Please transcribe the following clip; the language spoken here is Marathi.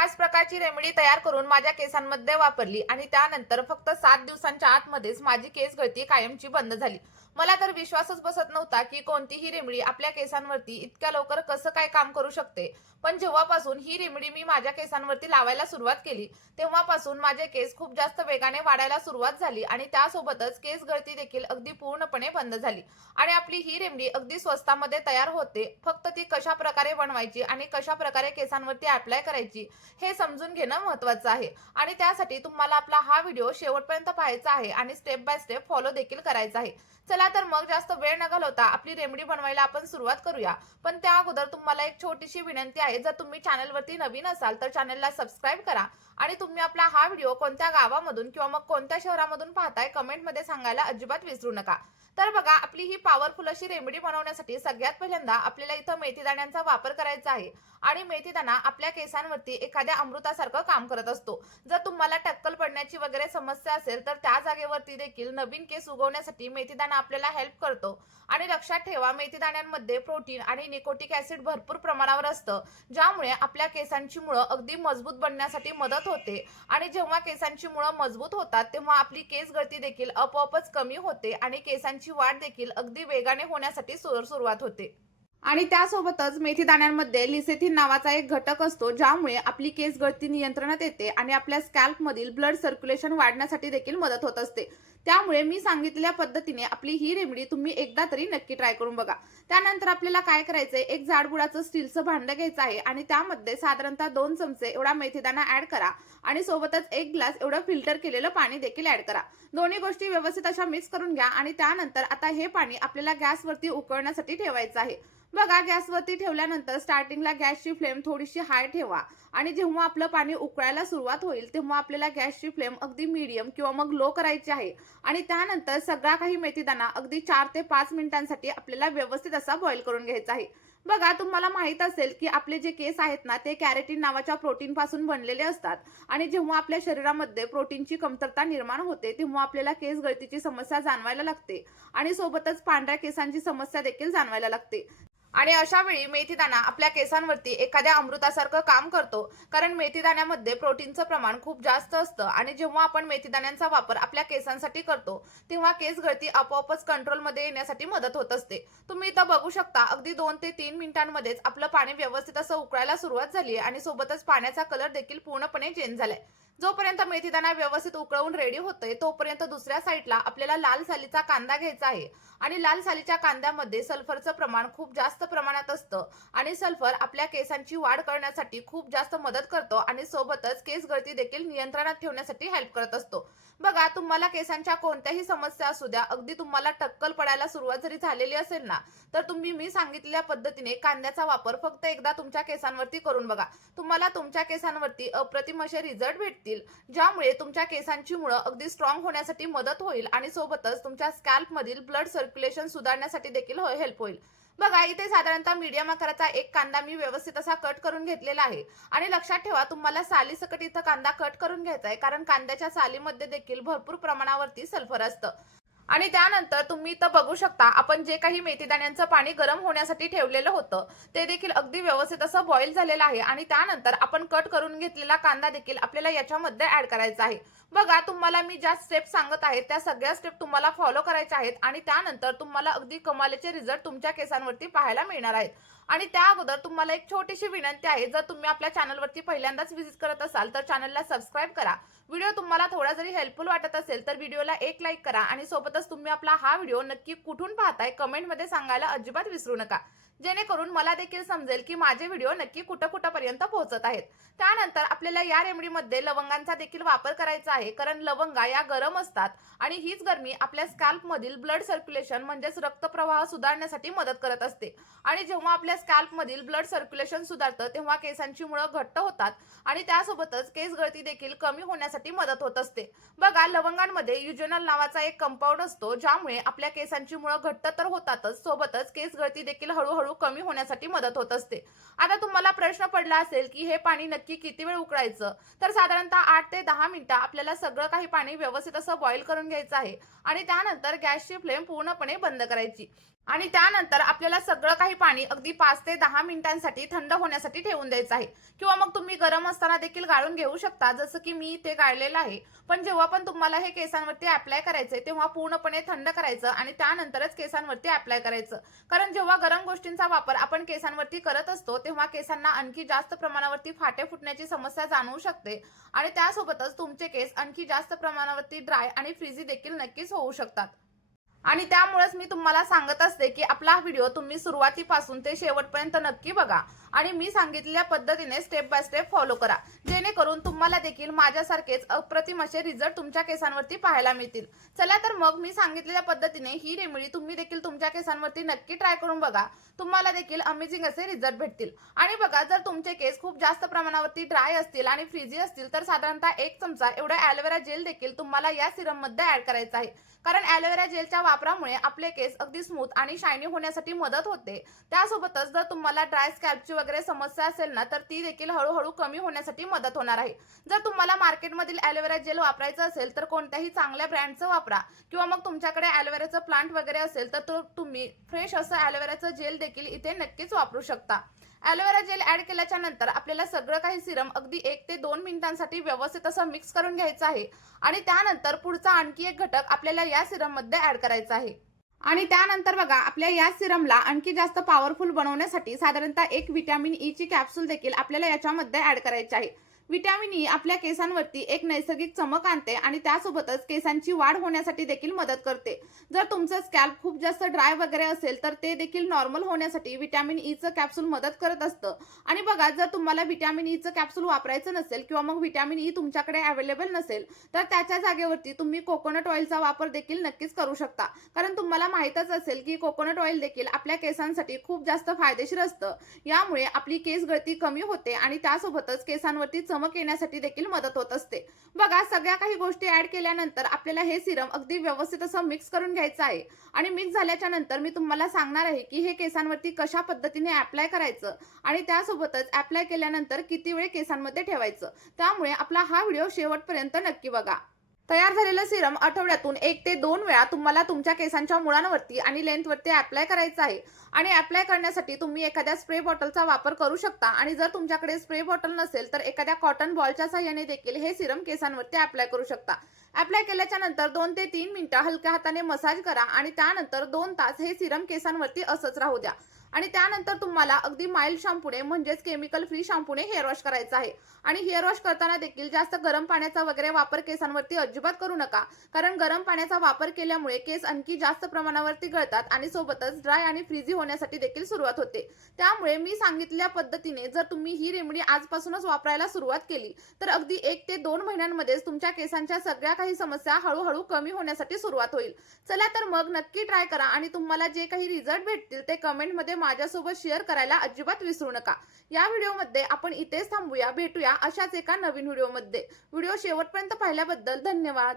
खास प्रकारची रेमेडी तयार करून माझ्या केसांमध्ये वापरली आणि त्यानंतर फक्त 7 दिवसांच्या आतमध्येच माझी केस गळती कायमची बंद झाली. मला तर विश्वासच बसत नव्हता की कोणतीही रेमेडी आपल्या केसांवरती इतक्या लवकर कसं काय काम करू शकते. पण जेव्हापासून ही रेमेडी मी माझ्या केसांवरती लावायला सुरुवात केली, तेव्हापासून माझे केस खूप जास्त वेगाने वाढायला सुरुवात झाली आणि त्यासोबतच केस गळती देखील अगदी पूर्णपणे बंद झाली. आणि आपली ही रेमेडी अगदी स्वस्तामध्ये तयार होते. फक्त ती कशा प्रकारे बनवायची आणि कशा प्रकारे केसांवरती अप्लाय करायची हे समजून घेणं महत्त्वाचं आहे. आणि त्यासाठी तुम्हाला आपला हा व्हिडिओ शेवटपर्यंत पाहायचा आहे आणि स्टेप बाय स्टेप फॉलो देखील करायचा आहे. चला तर मग जास्त वेळ न घालवता आपली रेमेडी बनवायला आपण सुरुवात करूया. पण त्या अगोदर तुम्हाला एक छोटीशी विनंती आहे, जर तुम्ही चॅनलवरती नवीन असाल तर चॅनलला सबस्क्राईब करा आणि तुम्ही आपला हा व्हिडिओ कोणत्या गावामधून किंवा मग कोणत्या शहरामधून पाहताय कमेंटमध्ये सांगायला अजिबात विसरू नका. तर बघा, आपली ही पॉवरफुल अशी रेमेडी बनवण्यासाठी सगळ्यात पहिल्यांदा आपल्याला इथं मेथी दाण्यांचा वापर करायचा आहे. आणि मेथी दाणा आपल्या केसांवरती एखाद्या अमृतासारखं काम करत असतो. जर तुम्हाला टक्कल पडण्याची वगैरे समस्या असेल तर त्या जागेवरती देखील नवीन केस उगवण्यासाठी मेथी दाणा आपल्याला हेल्प करतो. आणि लक्षात ठेवा, मेथी दाण्यांमध्ये प्रोटीन आणि निकोटिक ऍसिड भरपूर प्रमाणावर असतं, ज्यामुळे आपल्या केसांची मुळं अगदी मजबूत बनण्यासाठी मदत होते. आणि जेव्हा केसांची मुळं मजबूत होतात तेव्हा आपली केस गळती देखील आपोआपच कमी होते आणि केसांची वाढ देखील अगदी वेगाने होण्यासाठी सुरुवात होते. आणि त्यासोबतच मेथी दाण्यांमध्ये लिसेथिन नावाचा एक घटक असतो, ज्यामुळे आपली केस गळती नियंत्रणात येते आणि आपल्या स्कॅल्प मधील ब्लड सर्क्युलेशन वाढण्यासाठी देखील मदत होत असते. त्यामुळे मी सांगितलेल्या पद्धतीने आपली ही रेमेडी तुम्ही एकदा तरी नक्की ट्राय करून बघा. त्यानंतर आपल्याला काय करायचंय, एक जाडबुडाचं स्टीलचं भांडं घ्यायचं आहे आणि त्यामध्ये साधारणतः 2 चमचे एवढा मेथीदाणा ऍड करा आणि सोबतच 1 ग्लास एवढं फिल्टर केलेलं पाणी देखील ऍड करा. दोन्ही गोष्टी व्यवस्थित अशा मिक्स करून घ्या आणि त्यानंतर आता हे पाणी आपल्याला गॅसवरती उकळण्यासाठी ठेवायचं आहे. बघा, गॅसवरती ठेवल्यानंतर स्टार्टिंगला गॅसची फ्लेम थोडीशी हाय ठेवा आणि जेव्हा आपलं पाणी उकळायला सुरुवात होईल तेव्हा आपल्याला गॅसची फ्लेम अगदी मीडियम किंवा मग लो करायची आहे. आणि त्यानंतर सगळा काही मेथीदाणा अगदी 4 ते 5 मिनिटांसाठी आपल्याला व्यवस्थित असा बॉईल करून घ्यायचा आहे. बघा, तुम्हाला माहित असेल की आपले जे केस आहेत ना, ते कॅरेटीन नावाच्या प्रोटीन पासून बनलेले असतात. आणि जेव्हा आपल्या शरीरामध्ये प्रोटीनची कमतरता निर्माण होते तेव्हा आपल्याला केस गळतीची समस्या जाणवायला लागते आणि सोबतच पांढऱ्या केसांची समस्या देखील जाणवायला लागते. आणि अशा वेळी मेथीदाणा आपल्या केसांवरती एखाद्या अमृतासारखं काम करतो, कारण मेथीदाण्यामध्ये प्रोटीनचं प्रमाण खूप जास्त असतं. आणि जेव्हा आपण मेथीदाण्यांचा वापर आपल्या केसांसाठी करतो तेव्हा केस गळती आपोआपच कंट्रोलमध्ये येण्यासाठी मदत होत असते. तुम्ही इथं बघू शकता, अगदी 2 ते 3 मिनिटांमध्येच आपलं पाणी व्यवस्थित असं उकळायला सुरुवात झाली आणि सोबतच पाण्याचा कलर देखील पूर्णपणे चेंज झालाय. जोपर्यंत मेथीदाणा व्यवस्थित उकळून रेडी होतोय तोपर्यंत दुसऱ्या साईडला आपल्याला लाल सालीचा कांदा घ्यायचा आहे. आणि लाल सालीच्या कांद्यामध्ये सल्फरचं प्रमाण खूप जास्त प्रमाणात असतं आणि सल्फर आपल्या केसांची वाढ करण्यासाठी खूप जास्त मदत करतो आणि सोबतच केस गळती देखील नियंत्रणात ठेवण्यासाठी हेल्प करत असतो. बघा, तुम्हाला केसांच्या कोणत्याही समस्या असू द्या, अगदी तुम्हाला टक्कल पडायला सुरुवात जरी झालेली असेल ना, तर तुम्ही मी सांगितलेल्या पद्धतीने कांद्याचा वापर फक्त एकदा तुमच्या केसांवरती करून बघा. तुम्हाला तुमच्या केसांवरती अप्रतिम असे रिझल्ट भेटतील, ज्यामुळे तुमच्या केसांची मुळं अगदी स्ट्रॉंग होण्यासाठी मदत होईल आणि सोबतच तुमच्या स्कॅल्प मधील ब्लड सर्क्युलेशन सुधारण्यासाठी देखील हेल्प होईल. बघा, इथे साधारणतः मीडियम आकाराचा एक कांदा मी व्यवस्थित असा कट करून घेतलेला आहे. आणि लक्षात ठेवा, तुम्हाला सालीसकट इथं कांदा कट करून घ्यायचा आहे, कारण कांद्याच्या सालीमध्ये देखील भरपूर प्रमाणावरती सल्फर असतं. आणि त्यानंतर तुम्ही इथं बघू शकता, आपण जे काही मेथीदाण्यांचं पाणी गरम होण्यासाठी ठेवलेलं होतं ते देखील अगदी व्यवस्थित असं बॉईल झालेलं आहे. आणि त्यानंतर आपण कट करून घेतलेला कांदा देखील आपल्याला याच्यामध्ये ऍड करायचा आहे. बघा, तुम्हाला मी ज्या स्टेप सांगत आहे त्या सगळ्या स्टेप तुम्हाला फॉलो करायच्या आहेत आणि त्यानंतर तुम्हाला अगदी कमालीचे रिझल्ट तुमच्या केसांवरती पाहायला मिळणार आहेत. आणि त्या अगोदर तुम्हाला एक छोटीशी विनंती आहे, जर तुम्ही आपल्या चॅनलवरती पहिल्यांदाच व्हिजिट करत असाल तर चॅनलला सबस्क्राईब करा. व्हिडिओ तुम्हाला थोडा जरी हेल्पफुल वाटत असेल तर व्हिडिओला एक लाईक करा आणि सोबतच तुम्ही आपला हा व्हिडिओ नक्की कुठून पाहताय कमेंटमध्ये सांगायला अजिबात विसरू नका, जेणेकरून मला देखील समजेल की माझे व्हिडिओ नक्की कुठपर्यंत पोहोचत आहेत. त्यानंतर आपल्याला या रेमेडीमध्ये लवंगांचा देखील वापर करायचा आहे, कारण लवंगा या गरम असतात आणि हीच गरमी आपल्या स्कॅल्प मधील ब्लड सर्क्युलेशन म्हणजेच रक्तप्रवाह सुधारण्यासाठी मदत करत असते. आणि जेव्हा आपल्या स्कॅल्प मधील ब्लड सर्क्युलेशन सुधारतं तेव्हा केसांची मुळं घट्ट होतात आणि त्यासोबतच केस गळती देखील कमी होण्यासाठी मदत होत असते. बघा, लवंगांमध्ये युजेनॉल नावाचा एक कंपाऊंड असतो, ज्यामुळे आपल्या केसांची मुळं घट्ट तर होतातच, सोबतच केस गळती देखील हळूहळू कमी होण्यासाठी मदत होत असते. आता तुम्हाला प्रश्न पडला असेल की हे पाणी नक्की किती वेळ उकळायचं, तर साधारणतः 8 ते 10 मिनिटं आपल्याला सगळं काही पाणी व्यवस्थित असं बॉईल करून घ्यायचं आहे आणि त्यानंतर गॅसची फ्लेम पूर्णपणे बंद करायची. आणि त्यानंतर आपल्याला सगळं काही पाणी अगदी 5 ते 10 मिनिटांसाठी थंड होण्यासाठी ठेवून द्यायचं आहे. किंवा मग तुम्ही गरम असताना देखील गाळून घेऊ शकता, जसं की मी इथे गाळलेलं आहे. पण जेव्हा पण तुम्हाला हे केसांवरती अप्लाय करायचंय, तेव्हा पूर्णपणे थंड करायचं आणि त्यानंतरच केसांवरती अप्लाय करायचं. कारण जेव्हा गरम गोष्टींचा वापर आपण केसांवरती करत असतो, तेव्हा केसांना आणखी जास्त प्रमाणावरती फाटे फुटण्याची समस्या जाणवू शकते आणि त्यासोबतच तुमचे केस आणखी जास्त प्रमाणावरती ड्राय आणि फ्रिझी देखील नक्कीच होऊ शकतात. आणि त्यामुळेच मी तुम्हाला सांगत असते, की आपला हा व्हिडिओ तुम्ही सुरुवातीपासून ते शेवटपर्यंत नक्की बघा आणि मी सांगितलेल्या पद्धतीने स्टेप बाय स्टेप फॉलो करा. जेणेकरून तुम्हाला देखील माझ्यासारखेच अप्रतिम असे रिझल्ट तुमच्या केसांवरती पाहायला मिळतील. चला तर मग मी सांगितलेल्या पद्धतीने ही रेमेडी तुम्ही देखील तुमच्या केसांवरती नक्की ट्राय करून बघा. तुम्हाला देखील अमेझिंग असे रिझल्ट भेटतील. आणि बघा, जर तुमचे केस खूप जास्त प्रमाणावरती ड्राय असतील आणि फ्रिझी असतील, तर साधारणतः 1 चमचा एवढा ॲलोवेरा जेल देखील तुम्हाला या सिरममध्ये ॲड करायचा आहे. कारण ॲलोवेरा जेलच्या वापरामुळे आपले केस अगदी स्मूथ आणि शायनी होण्यासाठी मदत होते. त्यासोबतच जर तुम्हाला ड्राय स्कॅल्पची वगैरे समस्या असेल ना, तर ती देखील हळूहळू कमी होण्यासाठी मदत होणार आहे. जर तुम्हाला मार्केटमधील ॲलोवेरा जेल वापरायचं असेल, तर कोणत्याही चांगल्या ब्रँडचं वापरा. किंवा मग तुमच्याकडे ॲलोवेराचं प्लांट वगैरे असेल, तर तुम्ही फ्रेश असं ॲलोवेराचं जेल देखील इथे नक्कीच वापरू शकता. ॲलोवेरा जेल ॲड केल्याच्या नंतर आपल्याला सगळं काही सिरम अगदी 1 ते 2 मिनिटांसाठी व्यवस्थित असं मिक्स करून घ्यायचं आहे आणि त्यानंतर पुढचा आणखी एक घटक आपल्याला या सिरममध्ये ॲड करायचा आहे. आणि त्यानंतर बघा, आपल्या या सिरमला आणखी जास्त पॉवरफुल बनवण्यासाठी साधारणतः एक व्हिटॅमिन ई ची कॅप्सूल देखील आपल्याला याच्यामध्ये ॲड करायची आहे. व्हिटॅमिन ई आपल्या केसांवरती एक नैसर्गिक चमक आणते आणि त्यासोबतच केसांची वाढ होण्यासाठी देखील मदत करते. जर तुमचं स्कॅल्प खूप जास्त ड्राय वगैरे असेल, तर ते देखील नॉर्मल होण्यासाठी व्हिटॅमिन ई चं कॅप्सूल मदत करत असतं. आणि बघा, जर तुम्हाला व्हिटॅमिन ई चं कॅप्सूल वापरायचं नसेल किंवा मग व्हिटॅमिन ई तुमच्याकडे अवेलेबल नसेल, तर त्याच्या जागेवरती तुम्ही कोकोनट ऑइलचा वापर देखील नक्कीच करू शकता. कारण तुम्हाला माहीतच असेल, की कोकोनट ऑइल देखील आपल्या केसांसाठी खूप जास्त फायदेशीर असतं. यामुळे आपली केस गळती कमी होते आणि त्यासोबतच केसांवरती चमक येण्यासाठी देखील मदत होत असते. बघा, सगळ्या काही गोष्टी ऍड केल्यानंतर आपल्याला हे सिरम अगदी व्यवस्थित असं मिक्स करून घ्यायचं आहे. आणि मिक्स झाल्याच्या नंतर मी तुम्हाला सांगणार आहे, की हे केसांवरती कशा पद्धतीने अप्लाय करायचं आणि त्यासोबतच अप्लाय केल्यानंतर किती वेळ केसांमध्ये ठेवायचं. त्यामुळे आपला हा व्हिडिओ शेवटपर्यंत नक्की बघा. तयार झालेलं सिरम आठवड्यातून 1 ते 2 वेळा तुम्हाला तुमच्या केसांच्या मुळांवरती आणि लेंथवरती अप्लाय करायचं आहे. आणि अप्लाय करण्यासाठी तुम्ही एखाद्या स्प्रे बॉटलचा वापर करू शकता आणि जर तुमच्याकडे स्प्रे बॉटल नसेल, तर एखाद्या कॉटन बॉलच्या सहाय्याने देखील हे सिरम केसांवरती अप्लाय करू शकता. अप्लाय केल्याच्या नंतर 2 ते 3 मिनिटं हलक्या हाताने मसाज करा आणि त्यानंतर 2 तास हे सिरम केसांवरती असंच राहू द्या. आणि त्यानंतर तुम्हाला अगदी माइल्ड शॅम्पूने म्हणजेच केमिकल फ्री शॅम्पूने हेअर वॉश करायचा आहे. आणि हेअर वॉश करताना देखील जास्त गरम पाण्याचा वगैरे वापर केसांवरती अजिबात करू नका. कारण गरम पाण्याचा वापर केल्यामुळे केस आणखी जास्त प्रमाणावरती गळतात आणि सोबतच ड्राय आणि फ्रिझी होण्यासाठी देखील सुरुवात होते. त्यामुळे मी सांगितलेल्या पद्धतीने जर तुम्ही ही रेमेडी आजपासूनच वापरायला सुरुवात केली, तर अगदी 1 ते 2 महिन्यांमध्येच तुमच्या केसांच्या सगळ्या काही समस्या हळूहळू कमी होण्यासाठी सुरुवात होईल. चला तर मग नक्की ट्राय करा आणि तुम्हाला जे काही रिझल्ट भेटतील ते कमेंटमध्ये माझ्यासोबत शेअर करायला अजिबात विसरू नका. या व्हिडिओमध्ये आपण इथेच थांबूया. भेटूया अशाच एका नवीन व्हिडिओमध्ये. व्हिडिओ शेवटपर्यंत पाहिल्याबद्दल धन्यवाद.